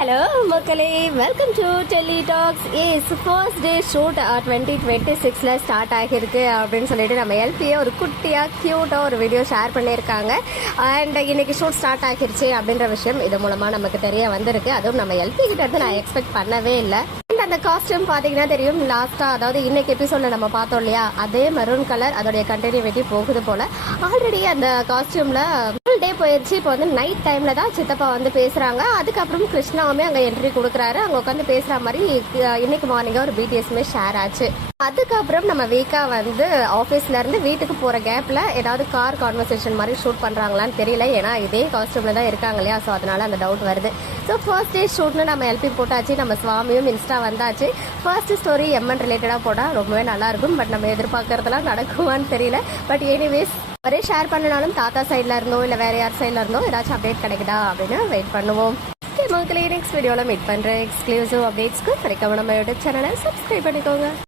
Hello மக்களே, welcome to Delhi talks. First day shoot 2026ல start ஆகியிருக்கு அப்படின்னு சொல்லிட்டு நம்ம எல்பியை ஒரு குட்டியாக க்யூட்டாக ஒரு வீடியோ ஷேர் பண்ணியிருக்காங்க. அண்ட் இன்னைக்கு ஷூட் ஸ்டார்ட் ஆகிருச்சு அப்படின்ற விஷயம் இது மூலமாக நமக்கு தெரிய வந்திருக்கு. அதுவும் நம்ம எல்பி கிட்ட இருந்து நான் எக்ஸ்பெக்ட் பண்ணவே இல்லை. அந்த காஸ்டியூம் பார்த்தீங்கன்னா தெரியும், லாஸ்ட்டாக அதாவது இன்னைக்கு எபிசோடில் நம்ம பார்த்தோம் இல்லையா, அதே மெரூன் கலர் அதோடைய கண்டினியூட்டி போகுது போல். ஆல்ரெடி அந்த காஸ்டியூமில் ஃபுல் டே போயிடுச்சு. இப்போ வந்து நைட் டைமில் தான் சித்தப்பா வந்து பேசுகிறாங்க. அதுக்கப்புறம் கிருஷ்ணாவுமே அங்கே என்ட்ரி கொடுக்குறாரு. அங்கே உட்காந்து பேசுகிற மாதிரி இன்னைக்கு மார்னிங்காக ஒரு பிடிஎஸ்மே ஷேர் ஆச்சு. அதுக்கப்புறம் நம்ம வீக்காக வந்து ஆஃபீஸ்லேருந்து வீட்டுக்கு போகிற கேப்பில் ஏதாவது கார் கான்வர்சேஷன் மாதிரி ஷூட் பண்ணுறாங்களான்னு தெரியல. ஏன்னா இதே காஸ்டியூமில் தான் இருக்காங்க இல்லையா, ஸோ அதனால் அந்த டவுட் வருது. ஸோ ஃபர்ஸ்ட் டே ஷூட்னு நம்ம எல்பி போட்டாச்சு. நம்ம சுவாமியும் இன்ஸ்டா வந்தாச்சு. ஃபர்ஸ்ட் ஸ்டோரி எம்என் ரிலேட்டடாக போட்டால் ரொம்பவே நல்லாயிருக்கும். பட் நம்ம எதிர்பார்க்கறதெல்லாம் நடக்குமான்னு தெரியல. பட் எனிவேஸ், ஒரே ஷேர் பண்ணனாலும் தாத்தா சைடில் இருந்தோ இல்லை வேறு யார் சைடில் இருந்தோ ஏதாச்சும் அப்டேட் கிடைக்குதா அப்படின்னு வெயிட் பண்ணுவோம். மக்களே, நெக்ஸ்ட் வீடியோவில் மீட் பண்ணுறேன். எக்ஸ்க்ளூசிவ் அப்டேட்ஸ்க்கு நம்ம யூடியூப் சேனலை சப்ஸ்கிரைப் பண்ணிக்கோங்க.